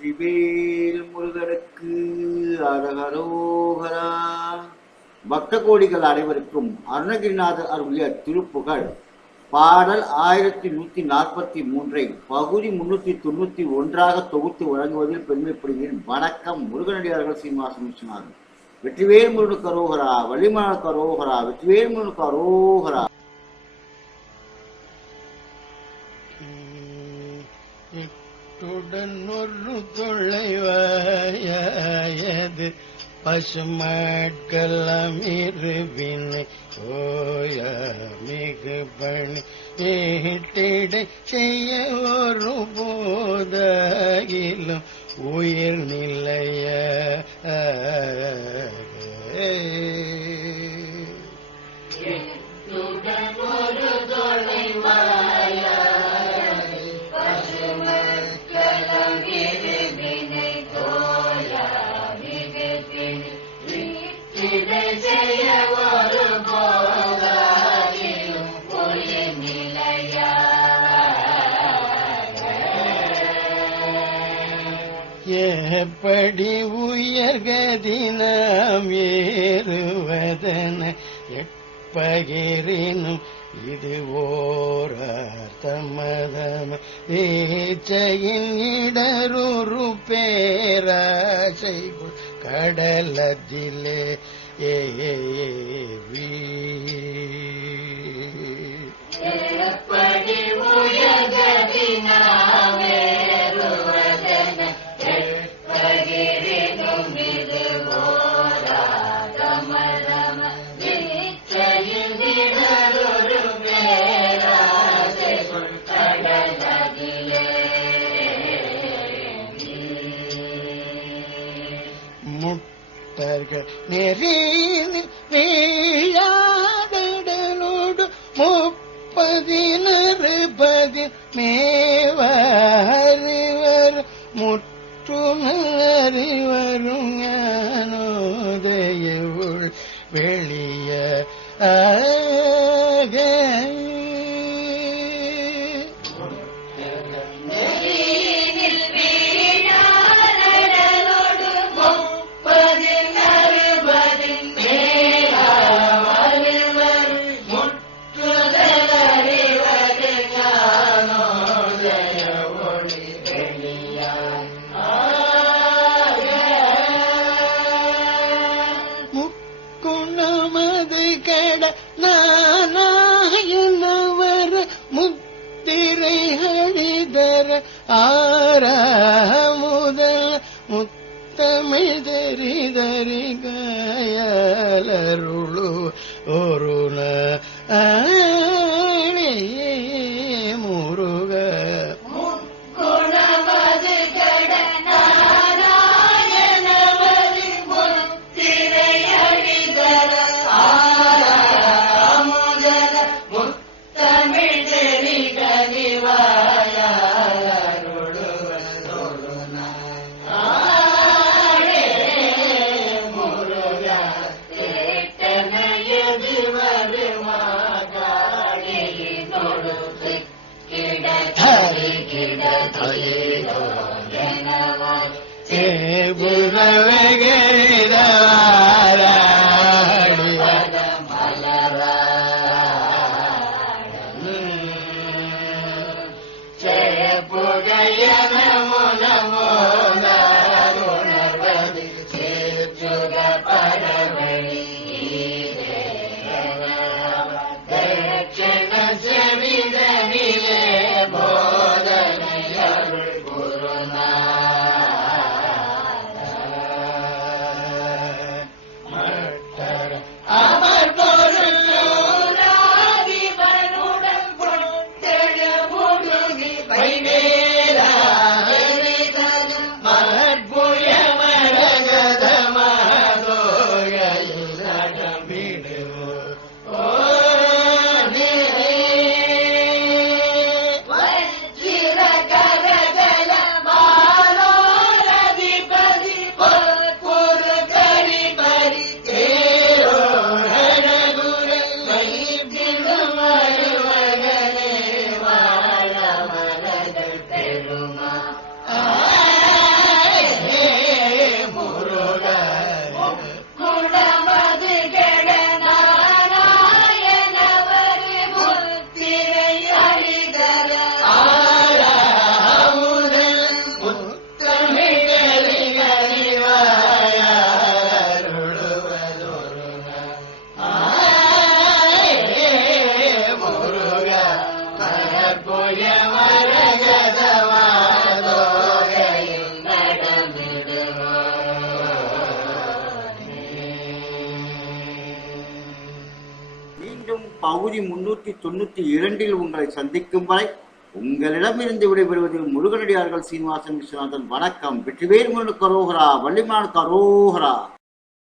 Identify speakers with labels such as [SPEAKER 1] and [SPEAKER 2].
[SPEAKER 1] வெற்றிவேல் முருகனுக்கு அரகரோகரா. பக்த கோடிகள் அனைவருக்கும் அருணகிரிநாதர் அருளிய திருப்புகழ். பாடல் ஆயிரத்தி நூற்றி நாற்பத்தி மூன்றை பகுதி முன்னூற்றி தொண்ணூற்றி ஒன்றாக தொகுத்து வழங்குவதில் பெருமைப்படுகிறேன். வணக்கம் முருகனடியார்கள் சீனிவாசன் விஸ்வநாதன் வெற்றிவேல் முருகனுக்கு அரோகரா வள்ளிமலனுக்கு அரோகரா வெற்றிவேல் முருகனுக்கு அரோகரா.
[SPEAKER 2] இட்டுடன் ஒரு தொலைவாயது பசுமாட்கள் அமிர்வினை ஓய மிகு பணி. ஏட்டிடை செய்ய ஒரு போதாகிலும் உயிர் நிலைய எப்படி உயர்கதினம் ஏறுவதன எப்பகிரினும் இது ஓர தமதம ஏச்சையின் இடருரு பேராசை கடலத்திலே கடலதிலே பக்தர்கள் நெறி நெறியில் வீழாதடலோடு முப்பதினறுபதி மே அழிதர ஆறாமுதல் முத்தமிழ் தரிதரி காயலருளு ஒரு
[SPEAKER 1] मिलत பகுதி முன்னூற்றி தொண்ணூற்றி இரண்டில் உங்களை சந்திக்கும் வரை உங்களிடமிருந்து விடைபெறுவதில் முருகனடியார்கள் சீனிவாசன் விஸ்வநாதன். வணக்கம். வெற்றிவேல் முருகன் கரோகரா. வள்ளிமான் கரோகரா.